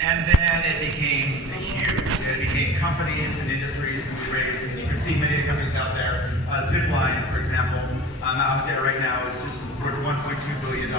And then it became huge. It became companies and industries, and we raised, you can see many of the companies out there. Zipline, for example, out there right now is just worth $1.2 billion.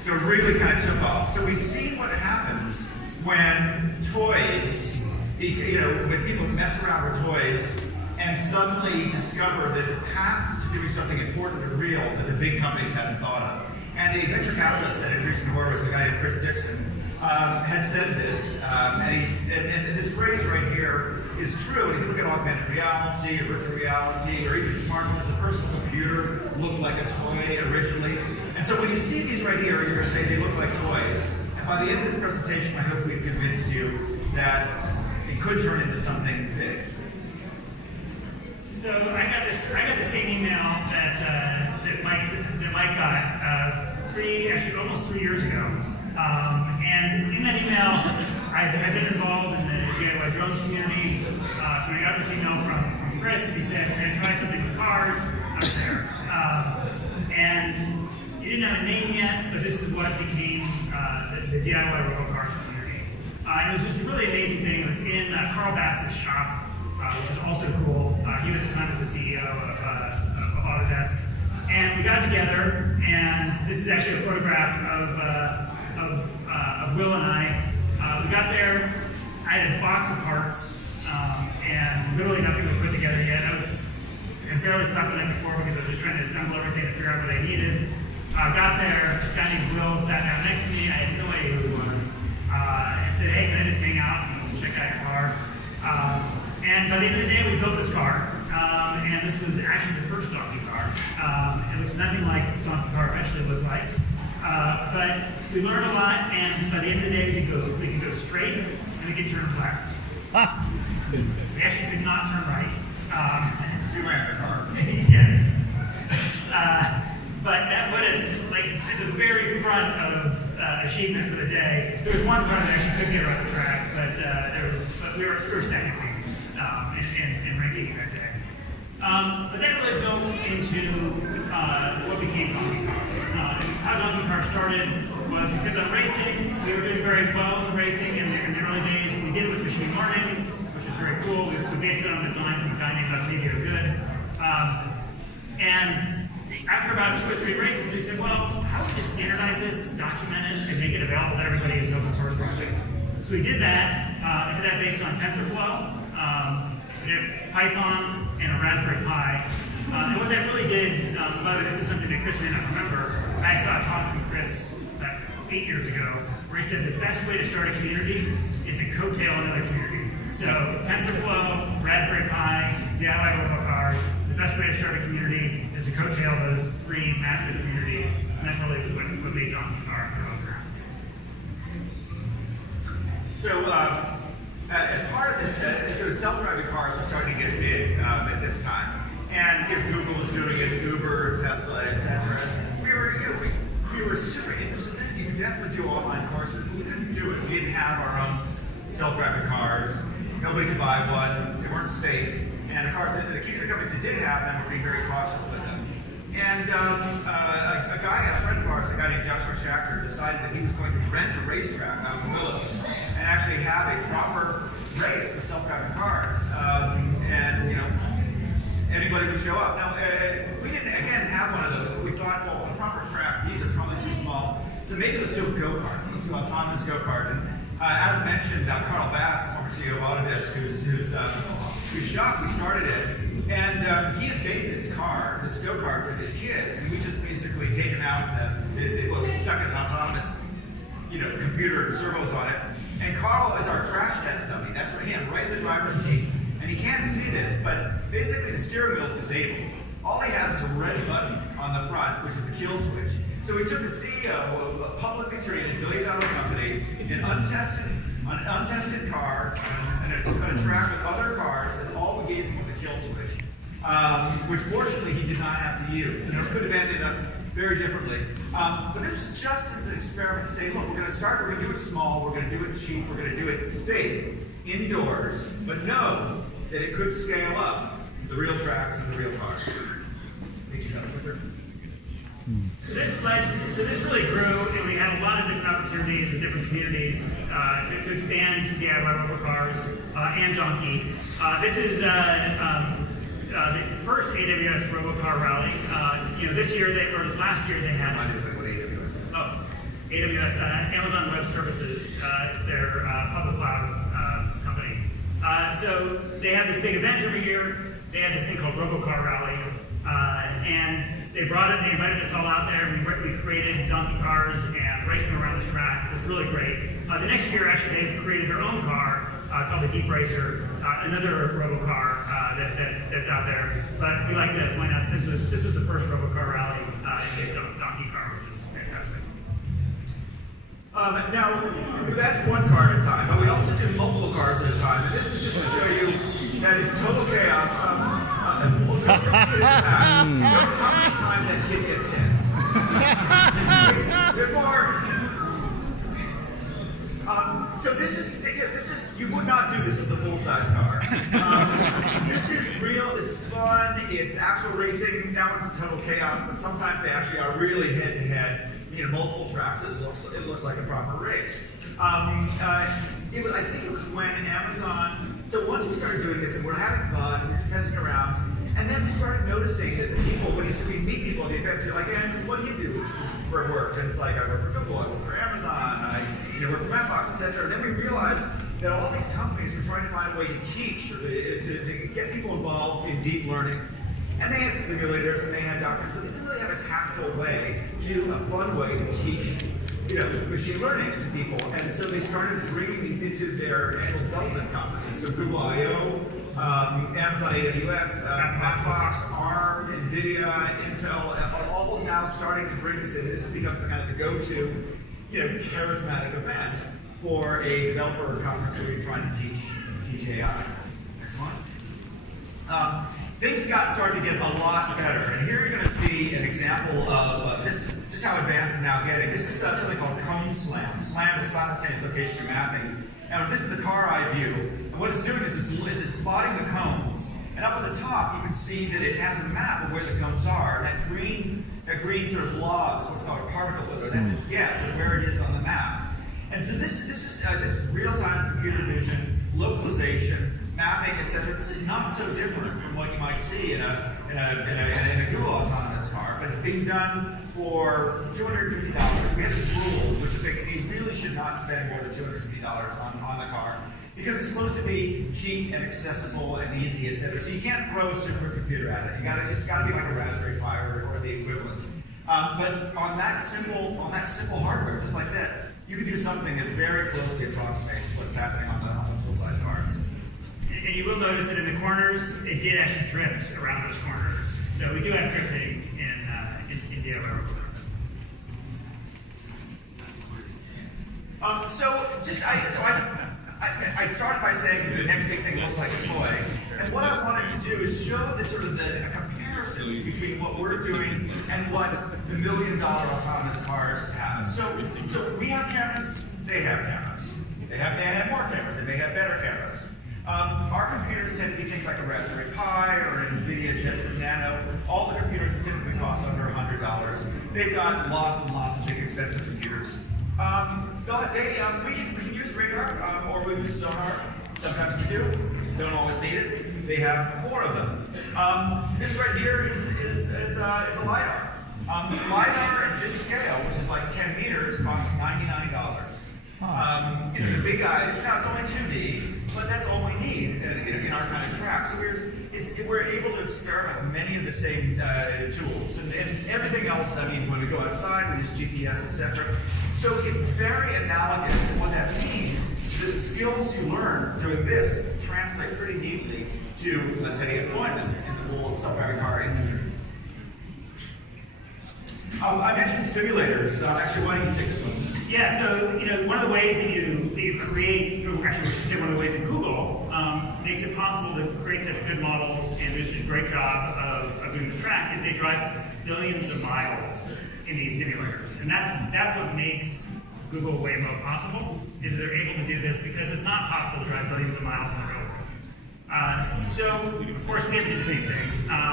So it really kind of took off. So we've seen what happens when toys, when people mess around with toys and suddenly discover there's a path to doing something important and real that the big companies hadn't thought of. And a venture capitalist at Andreessen Horowitz, a guy named Chris Dixon, has said this, and this phrase right here is true. If you look at augmented reality or virtual reality or even smartphones, the personal computer looked like a toy originally. And so when you see these right here, you're going to say they look like toys. And by the end of this presentation, I hope we've convinced you that it could turn into something big. So I got the same email that Mike got almost 3 years ago. And in that email, I've been involved in the DIY drones community. So I got this email from Chris, and he said, we're going to try something with cars. I was there. And he didn't have a name yet, but this is what became the DIY robo cars community. And it was just a really amazing thing. It was in Carl Bass's shop, which was also cool. He at the time was the CEO of Autodesk. And we got together, and this is actually a photograph of Will and I. We got there, I had a box of parts, and literally nothing was put together yet. I barely stopped the night before because I was just trying to assemble everything and figure out what I needed. Got there, this guy named Will sat down next to me. I had no idea who he was. And said, hey, can I just hang out and check out your car? And by the end of the day, we built this car. And this was actually the first donkey car. It looks nothing like donkey car eventually looked like. But we learned a lot, and by the end of the day, we could go straight and we could turn left. We actually could not turn right. You ran the car. Yes. But that put us like at the very front of achievement for the day. There was one car that actually couldn't get around the track, but we were second in ranking that day. But that really built into what became Donkeycar. How Donkeycar started was we picked up racing. We were doing very well in racing in the early days. We did it with machine learning, which was very cool. We based it on design from a guy named Octavio Good. And after about 2 or 3 races, we said, well, how do we just standardize this, document it, and make it available to everybody as an open source project? So we did that. We did that based on TensorFlow. We did Python and a Raspberry Pi. And what that really did, whether this is something that Chris may not remember, I saw a talk from Chris about 8 years ago where he said the best way to start a community is to coattail another community. So TensorFlow, Raspberry Pi, DIY robo cars, the best way to start a community is to coattail those 3 massive communities, and that really was what made Donkeycar grow. So as part of this, so self-driving cars were starting to get big at this time. And if Google was doing it, Uber, Tesla, etc., we were super interested in it. You could definitely do online courses, but we couldn't do it. We didn't have our own self-driving cars. Nobody could buy one. They weren't safe. And the companies that did have them were being very cautious with them. And a friend of ours, a guy named Joshua Schachter, decided that he was going to rent a racetrack out in Willows and actually have a proper race with self-driving cars. Anybody would show up. Now, we didn't, again, have one of those, but we thought, well, a proper track, these are probably too small. So maybe let's do a go-kart. Let's do autonomous go-kart. And Adam mentioned Carl Bass, the former CEO of Autodesk, whose shop we started it. And he had made this go-kart with his kids, and we just basically taken out we stuck an autonomous, computer servos on it. And Carl is our crash test dummy. That's for him, right in the driver's seat. And he can't see this, but basically the steering wheel is disabled. All he has is a red button on the front, which is the kill switch. So we took the CEO of a publicly traded billion-dollar company, an untested car, and a track with other cars, and all we gave him was a kill switch, which fortunately he did not have to use. So this could have ended up very differently. But this was just as an experiment to say, look, we're going to do it small, we're going to do it cheap, we're going to do it safe, indoors, but know that it could scale up to the real tracks and the real cars. So this really grew, and we had a lot of different opportunities with different communities to expand DIY robo cars and Donkey. This is the first AWS RoboCar rally. This year or this last year they had. What AWS is? Oh, AWS, Amazon Web Services. It's their public cloud company. So they have this big event every year. They had this thing called RoboCar Rally, and they invited us all out there. We created donkey cars and raced them around this track. It was really great. The next year, actually, they created their own car called the Deep Racer, another RoboCar that's out there. But we like to point out this was the first RoboCar rally in this donkey car, which was fantastic. Now, that's one car at a time, but we also did multiple cars at a time. And this is just to show you that it's total chaos. We'll show you how many times that kid gets hit. There's more. So this is, you would not do this with a full-size car. This is real, this is fun, it's actual racing. That one's total chaos, but sometimes they actually are really head-to-head. Multiple tracks. It looks like a proper race. I think it was when Amazon. So once we started doing this and we're having fun, we're just messing around, and then we started noticing that the people, when we meet people at the events, you're like, "And what do you do for work?" And it's like, "I work for Google, I work for Amazon, I work for Mapbox, etc." And then we realized that all these companies were trying to find a way to teach or to get people involved in deep learning. And they had simulators and they had doctors, but they didn't really have a tactile way, a fun way to teach, machine learning to people. And so they started bringing these into their annual development conferences. So Google I/O, Amazon AWS, Mapbox, ARM, NVIDIA, Intel, all now starting to bring this in. This becomes the kind of the go-to, charismatic event for a developer conference where you're trying to teach AI. Next one. Things started to get a lot better, and here you're going to see an example of just how advanced it's now getting. This is something called cone slam. Slam is simultaneous location mapping. And this is the car eye view, and what it's doing is it's spotting the cones. And up at the top, you can see that it has a map of where the cones are. That green sort of blob is what's called a particle filter. That's its guess of where it is on the map. And so this is real-time computer vision, localization, mapping, etc. This is not so different from what you might see in a Google autonomous car, but it's being done for $250. We have this rule, which is that you really should not spend more than $250 on the car, because it's supposed to be cheap and accessible and easy, etc. So you can't throw a supercomputer at it. It's got to be like a Raspberry Pi or the equivalent. But on that simple hardware, just like that, you can do something that very closely approximates what's happening on the full-size cars. And you will notice that in the corners, it did actually drift around those corners. So we do have drifting in DIY robots. I started by saying the next big thing looks like a toy, and what I wanted to do is show the comparisons between what we're doing and what the $1 million autonomous cars have. So we have cameras, they have cameras. They have more cameras, they may have better cameras. Our computers tend to be things like a Raspberry Pi or an NVIDIA Jetson Nano. All the computers would typically cost under $100. They've got lots and lots of big expensive computers. But we can use radar or we use sonar. Sometimes we do. Don't always need it. They have more of them. This right here is a LiDAR. LiDAR at this scale, which is like 10 meters, costs $99. The big guy, it's only 2D, but that's all we need in our kind of track. So we're able to experiment with many of the same tools and everything else. When we go outside, we use GPS, etc. So it's very analogous, and what that means is that the skills you learn doing this translate pretty neatly to, let's say, employment in the full self-driving car industry. I mentioned simulators. Actually, why don't you take this one? Yeah, so one of the ways that you create, actually, we should say one of the ways that Google makes it possible to create such good models and do such a great job of doing this track is they drive billions of miles in these simulators, and that's what makes Google Waymo possible. Is that they're able to do this because it's not possible to drive billions of miles in the real world. So, of course, we had to do the same thing.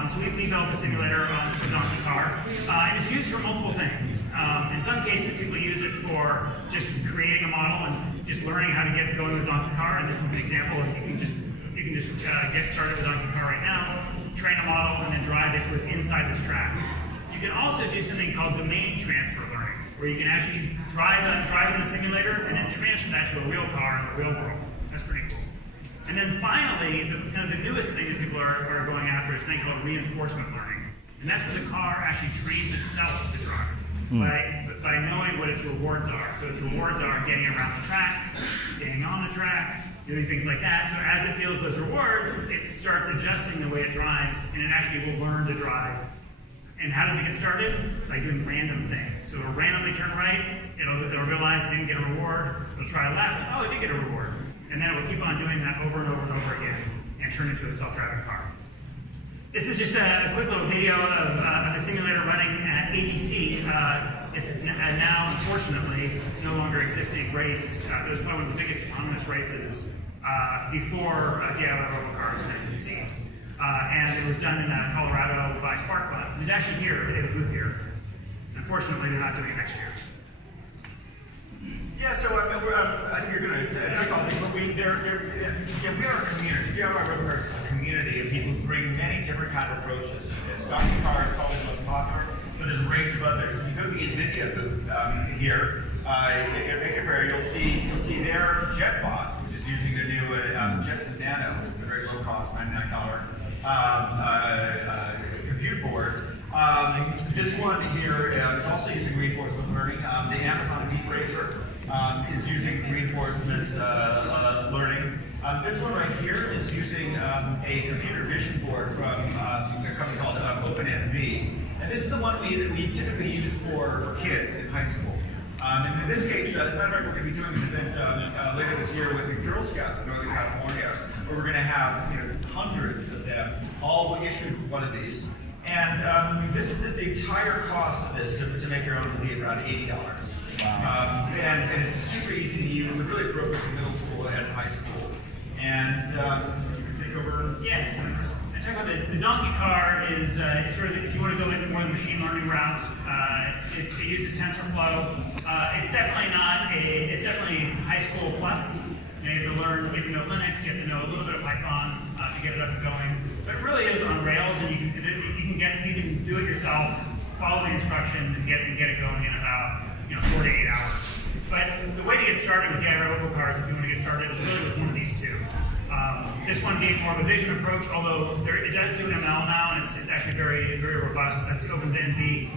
So we built a simulator on the Donkeycar, and it's used for multiple things. In some cases, people use it for just creating a model and just learning how to get going with Donkeycar. And this is an example of you can just get started with Donkeycar right now, train a model, and then drive it with inside this track. You can also do something called domain transfer learning, where you can actually drive in the simulator and then transfer that to a real car in the real world. That's pretty cool. And then finally, the newest thing that people are going after is something called reinforcement learning. And that's where the car actually trains itself to drive by knowing what its rewards are. So its rewards are getting around the track, staying on the track, doing things like that. So as it feels those rewards, it starts adjusting the way it drives, and it actually will learn to drive. And how does it get started? By doing random things. So it'll randomly turn right, it'll realize it didn't get a reward, it'll try left, oh, it did get a reward. And then it will keep on doing that over and over and over again and turn into a self-driving car. This is just a quick little video of the simulator running at ABC. It's now, unfortunately, no longer existing race. It was probably one of the biggest autonomous races before DIY robocars in NBC. And it was done in Colorado by SparkFun, who's actually here. They have a booth here. Unfortunately, they're not doing it next year. Yeah, so I think you're going to take all these, but we are a community. DIY robocars is a community of people who bring many different kind of approaches to this. Donkeycar is probably the most popular, but there's a range of others. If you go to the NVIDIA booth here at Maker Fair, you'll see their JetBot, which is using their new Jetson Nano, which is a very low-cost $99 compute board. This one here is also using reinforcement learning. The Amazon Deep Racer is using reinforcement learning. This one right here is using a computer vision board from a company called OpenMV. And this is the one we typically use for kids in high school. And in this case, as a matter of fact, we're going to be doing an event later this year with the Girl Scouts in Northern California, where we're going to have hundreds of them all issued one of these. And this is the entire cost of this to make your own will be around $80. Wow. And it's super easy to use. It's really appropriate for middle school and high school. And you can take over. Yeah, I talk about the Donkeycar is sort of, if you want to go into more of the machine learning route, it uses TensorFlow. It's definitely high school plus. You have to learn, you have to know Linux, you have to know a little bit of Python to get it up and going. But it really is on Rails, and you can do it yourself, follow the instruction, and get it going in about 4 to 8 hours. But the way to get started with DIY robocars, if you want to get started, is really with one of these two. This one being more of a vision approach, although it does do an ML now, and it's actually very, very robust. That's open to NV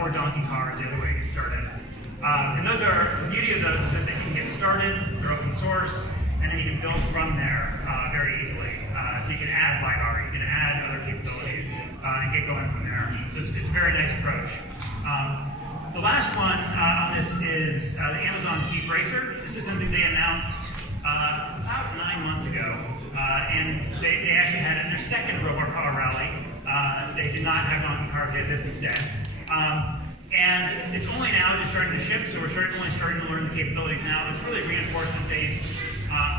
or Donkeycar is the other way to get started. And the beauty of those is that you can get started, they're open source, and then you can build from there very easily. So you can add LiDAR, you can add other capabilities, and get going from there. So it's a very nice approach. The last one on this is the Amazon's Deep Racer. This is something they announced about 9 months ago, and they actually had it in their second Robocar rally. They did not have Donkeycars, they had this instead. And it's only now just starting to ship, so we're only starting to learn the capabilities now. It's really reinforcement based.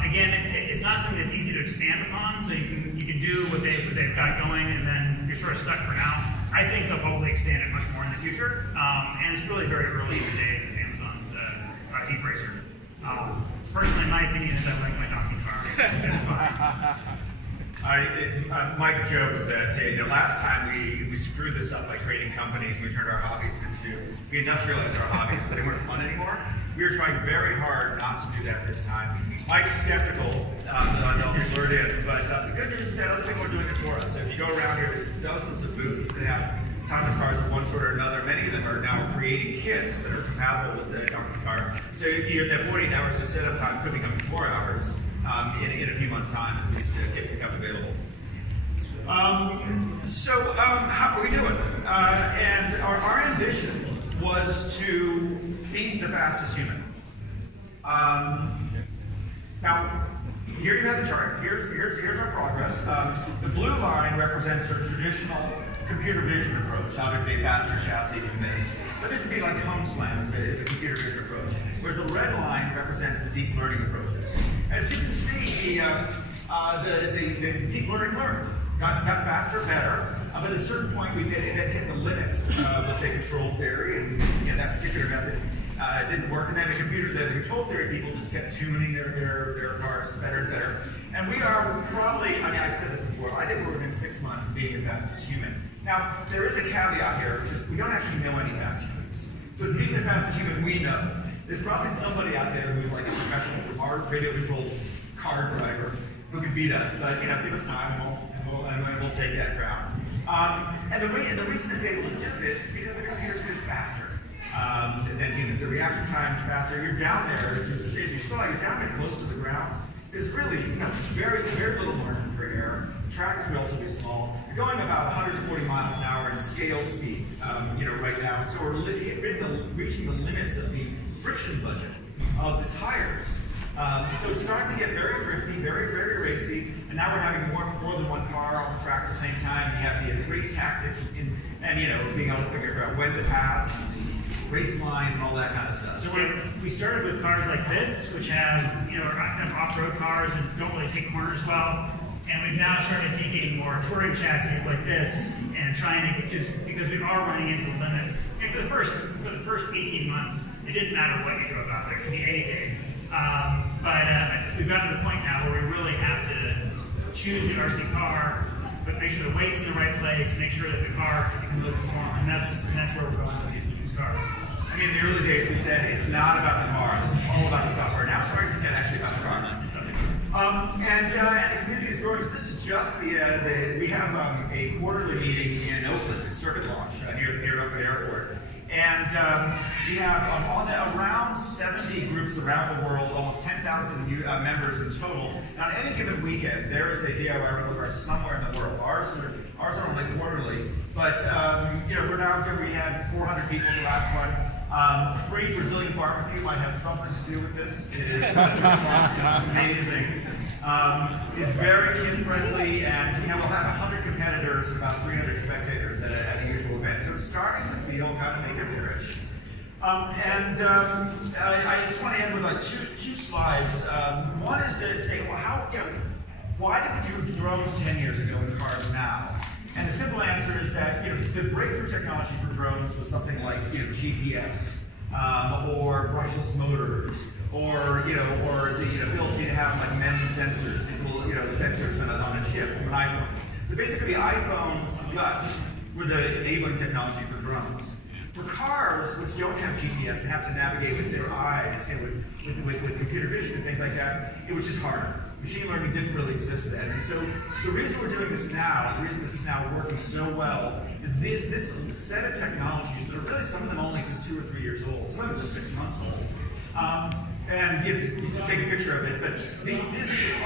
Again, it's not something that's easy to expand upon, so you can do what they've got going, and then you're sort of stuck for now. I think they'll probably expand it much more in the future, and it's really very early in the days of Amazon's Deep Racer. Personally, my opinion is I like my Donkeycar just fine. Mike joked that last time we screwed this up by creating companies, we turned our hobbies we industrialized our hobbies so they weren't fun anymore. We were trying very hard not to do that this time. Mike's skeptical that they'll be lured in, but the good news is that other people are doing it for us. So if you go around here, there's dozens of booths that have autonomous cars of one sort or another. Many of them are now creating kits that are compatible with the Donkeycar. So that 48 hours of setup time could become 4 hours in a few months' time as these kits become available. So how are we doing? And our ambition was to beat the fastest human. Now, here you have the chart. Here's our progress. The blue line represents our traditional computer vision approach, obviously a faster chassis than this. But this would be like Home Slam is a computer vision approach. Whereas the red line represents the deep learning approaches. As you can see, the deep learning learned, got faster, better. But at a certain point, it hit the limits of, say, control theory, and that particular method didn't work. And then the control theory people just kept tuning their cars better and better. And we're probably, I mean, I've said this before, I think we're within 6 months of being the fastest human. Now, there is a caveat here, which is we don't actually know any fast humans. So to be the fastest human we know, there's probably somebody out there who's like a professional radio-controlled car driver who could beat us. But give us time, and we'll take that ground. And the reason it's able to do this is because the computer's just faster than humans. The reaction time is faster. You're down there, as you saw, you're down there close to the ground. There's really very little margin for error. The track is relatively small. You're going about 140 miles an hour in scale speed, right now. So we're reaching the limits of the friction budget of the tires. So it's starting to get very drifty, very racy, and now we're having more than one car on the track at the same time, and you have the race tactics and being able to figure out when to pass, race line, and all that kind of stuff. So we started with cars like this, which have are kind of off-road cars and don't really take corners well, and we've now started taking more touring chassis like this and trying to just because we are running into the limits. And for the first 18 months, it didn't matter what you drove out there; it could be anything. But we've gotten to the point now where we really have to choose the RC car, but make sure the weight's in the right place, make sure that the car can really perform, and that's where we're going with these cars. I mean, in the early days we said it's not about the car, this is all about the software. Now it's starting to get actually about the car. And the community is growing. So this is just we have a quarterly meeting in Oakland at Circuit Launch near Oakland Airport. And we have around 70 groups around the world, almost 10,000 members in total. Now, on any given weekend, there is a DIY rental car somewhere in the world. Ours are only quarterly, but we had 400 people in the last one. Free Brazilian barbecue might have something to do with this. It is amazing. It's very kid-friendly, and we'll have 100 competitors, about 300 spectators at a usual event. So it's starting to feel kind of maker-faire-ish. I just want to end with like two slides. One is to say, well, why did we do drones 10 years ago and cars now? And the simple answer is that the breakthrough technology for drones was something like GPS or brushless motors, or the ability to have like MEMS sensors, these little sensors on a chip from an iPhone. So basically, the iPhone's guts were the enabling technology for drones. For cars, which don't have GPS and have to navigate with their eyes, with computer vision and things like that, it was just harder. Machine learning didn't really exist then. And so the reason we're doing this now, the reason this is now working so well, is this set of technologies that are really, some of them only just 2 or 3 years old, some of them just 6 months old. And just to take a picture of it, but these were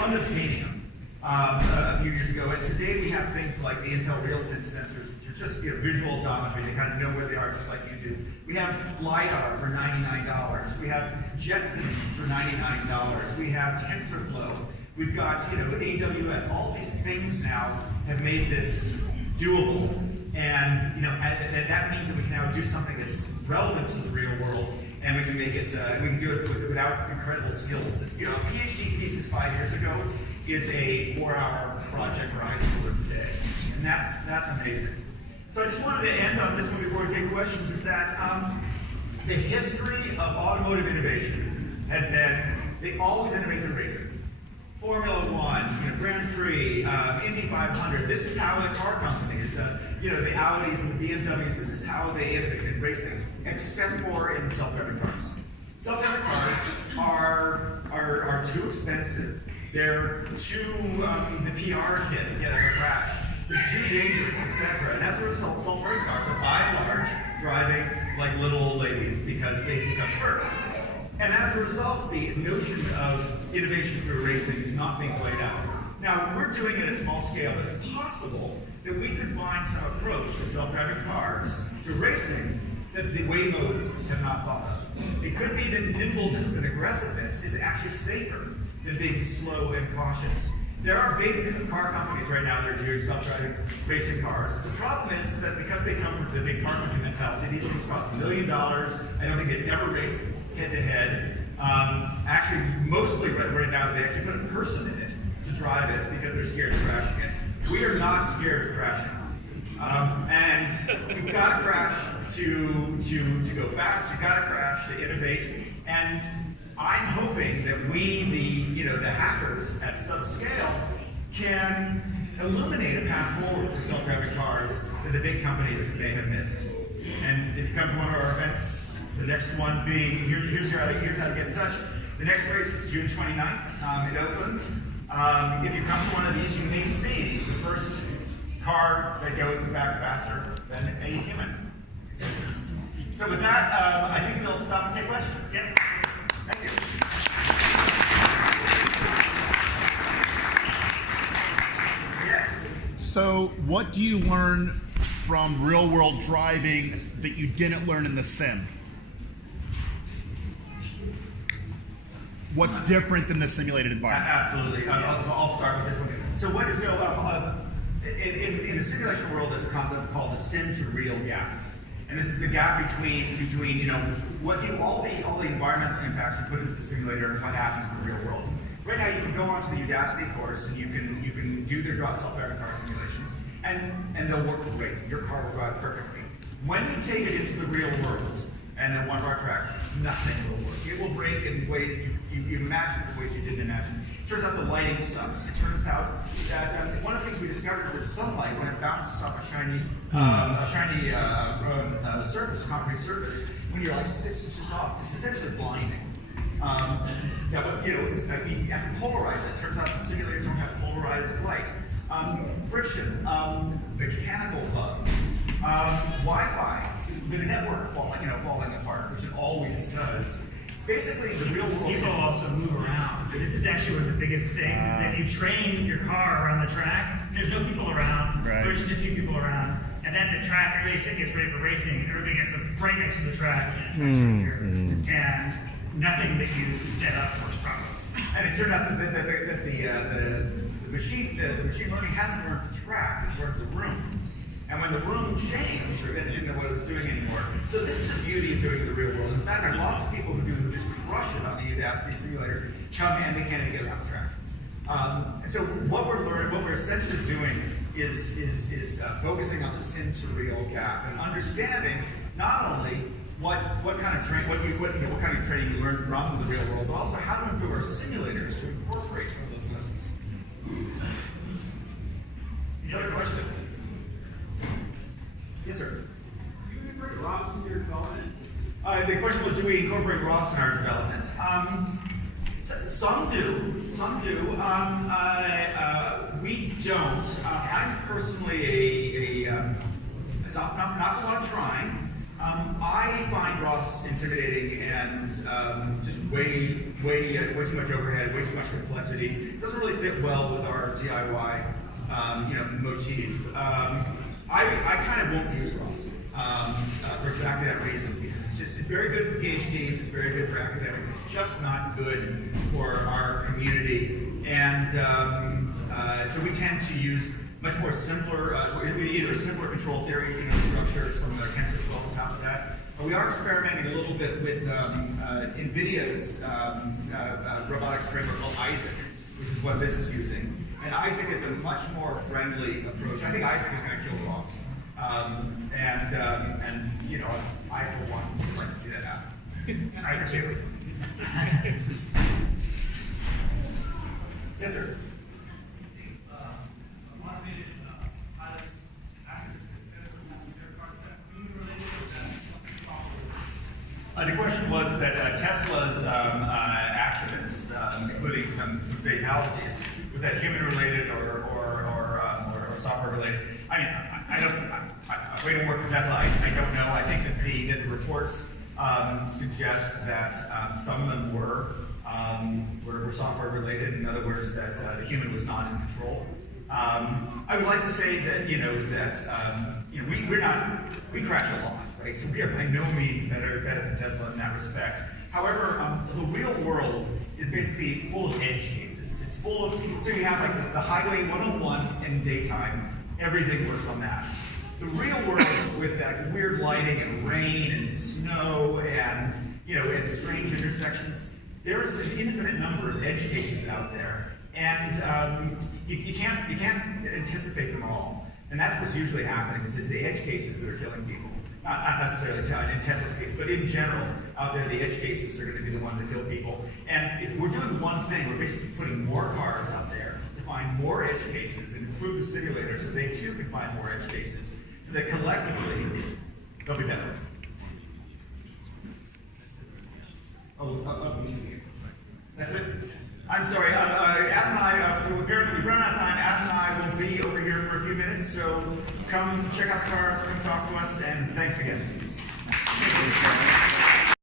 unobtainium a few years ago. And today we have things like the Intel RealSense sensors, which are just visual odometry. They kind of know where they are, just like you do. We have LiDAR for $99. We have Jetsons for $99. We have TensorFlow. We've got AWS. All these things now have made this doable, and and that means that we can now do something that's relevant to the real world, and we can make it. We can do it without incredible skills. A PhD thesis 5 years ago is a 4-hour project for a high schooler today, and that's amazing. So I just wanted to end on this one before we take questions. Is that the history of automotive innovation has been they always innovate through racing. Formula One, Grand Prix, Indy 500. This is how the car companies, the Audis and the BMWs. This is how they innovate in racing, except for in self-driving cars. Self-driving cars are too expensive. They're too the PR hit and get in a crash. They're too dangerous, etc. And as a result, self-driving cars are by and large driving like little old ladies because safety comes first. And as a result, the notion of innovation through racing is not being played out. Now, we're doing it at small scale, but it's possible that we could find some approach to self-driving cars, to racing, that the Waymos have not thought of. It could be that nimbleness and aggressiveness is actually safer than being slow and cautious. There are big car companies right now that are doing self-driving racing cars. The problem is that because they come from the big car company mentality, these things cost $1 million. I don't think they've ever raced head-to-head. Actually, mostly right now is they actually put a person in it to drive it because they're scared of crashing it. We are not scared of crashing. And you've got to crash to go fast. You've got to crash to innovate. And I'm hoping that we, the hackers at subscale, can illuminate a path forward for self-driving cars that the big companies may have missed. And if you come to one of our events, the next one being, here's how to get in touch. The next race is June 29th in Oakland. If you come to one of these, you may see the first car that goes, in fact, faster than a human. So with that, I think we'll stop and take questions. Yep. Thank you. Yes. So what do you learn from real-world driving that you didn't learn in the sim? What's different than the simulated environment? Absolutely. I'll start with this one. So what is in the simulation world, there's a concept called the sim to real gap, and this is the gap between what all the environmental impacts you put into the simulator and what happens in the real world. Right now, you can go onto the Udacity course and you can do their self-driving car simulations, and they'll work great. Your car will drive perfectly. When you take it into the real world, and at one of our tracks, nothing will work. It will break in ways you imagined, in ways you didn't imagine. It turns out the lighting sucks. It turns out that one of the things we discovered is that sunlight, when it bounces off a shiny surface, concrete surface, when you're like 6 inches off, it's essentially blinding. You have to polarize it. It turns out the simulators don't have polarized light. Friction, mechanical bugs, Wi-Fi, the network falling apart, which it always does. Basically, the real world. People also move around. This is actually one of the biggest things: is that you train your car around the track. There's no people around. Right. There's just a few people around, and then the track really gets ready for racing. Everybody gets right next to the track, and nothing that you set up works properly. And it turned out that the machine learning hadn't learned the track; it learned the room. And when the room changed, it didn't know what it was doing anymore. So this is the beauty of doing the real world. As a matter of fact, lots of people who just crush it on the Udacity simulator come in, they can't even get around the track. And so what we're essentially doing is focusing on the sim to real gap and understanding not only what kind of training you learned from the real world, but also how to improve our simulators to incorporate some of those lessons. Any other question? Yes, sir. Do you incorporate ROS into your development? The question was, do we incorporate ROS in our development? Some do. We don't. I'm personally it's not a lot of trying. I find ROS intimidating and just way too much overhead, way too much complexity. It doesn't really fit well with our DIY motif. I kind of won't use ROS for exactly that reason, because it's very good for PhDs, it's very good for academics, it's just not good for our community. And so we tend to use much more simpler, either simpler control theory, structure, some of our TensorFlow on top of that. We are experimenting a little bit with NVIDIA's robotics framework called Isaac, which is what this is using. And Isaac is a much more friendly approach. I think Isaac is going to kill ROS. I for one would like to see that happen. I too. Yes, sir. The question was that Tesla's accidents, including some fatalities, was that human related or software related? I mean, I way to work for Tesla. I don't know. I think that the reports suggest that some of them were software related. In other words, that the human was not in control. I would like to say that we crash a lot, right? So we are by no means better than Tesla in that respect. However, the real world is basically full of edge cases. It's full of, so you have like the Highway 101 in daytime, everything works on that. The real world with that weird lighting and rain and snow and and strange intersections, there is an infinite number of edge cases out there. And you can't anticipate them all. And that's what's usually happening, is it's the edge cases that are killing people. Not necessarily in Tesla's case, but in general, out there, the edge cases are going to be the ones that kill people. And if we're doing one thing, we're basically putting more cars out there to find more edge cases and improve the simulator so they too can find more edge cases, so that collectively they'll be better. That's it? I'm sorry, Adam and I, so apparently we've run out of time. Adam and I will be over here for a few minutes, so come check out the cars, come talk to us, and thanks again.